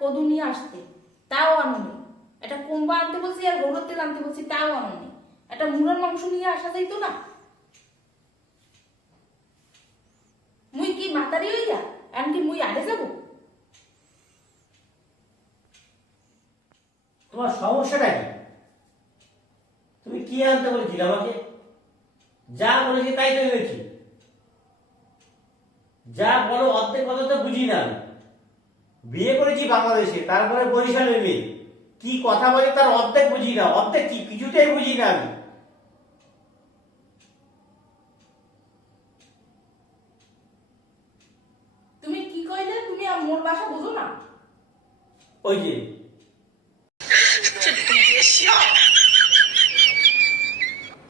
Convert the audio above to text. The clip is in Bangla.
কদু নিয়ে আসতে, তাও আনোনি। একটা কুমড়া আনতে বলছি আর গরুর তেল আনতে বলছি, তাও আনোনি। একটা মুরগির মাংস নিয়ে আসা যাইতো না? মুই কি মাতারি হইয়া এমনকি মুই আড়ে যাবো? তোমার সমস্যাটা কি? তুমি কি আনতে বলেছিলে আমাকে? যা বলেছি তাই তো এনেছি। যা বলো অর্ধেক কথা তো বুঝি না আমি। বিয়ে করেছি বাংলাদেশে, তারপরে বরিশালে মেয়ে। কি কথা বলে তার অর্ধেক বুঝি না, অর্ধেক কি কিছুতেই বুঝি না আমি। তুমি কি কইলে? তুমি মোর ভাষা বুঝো না? ওই যে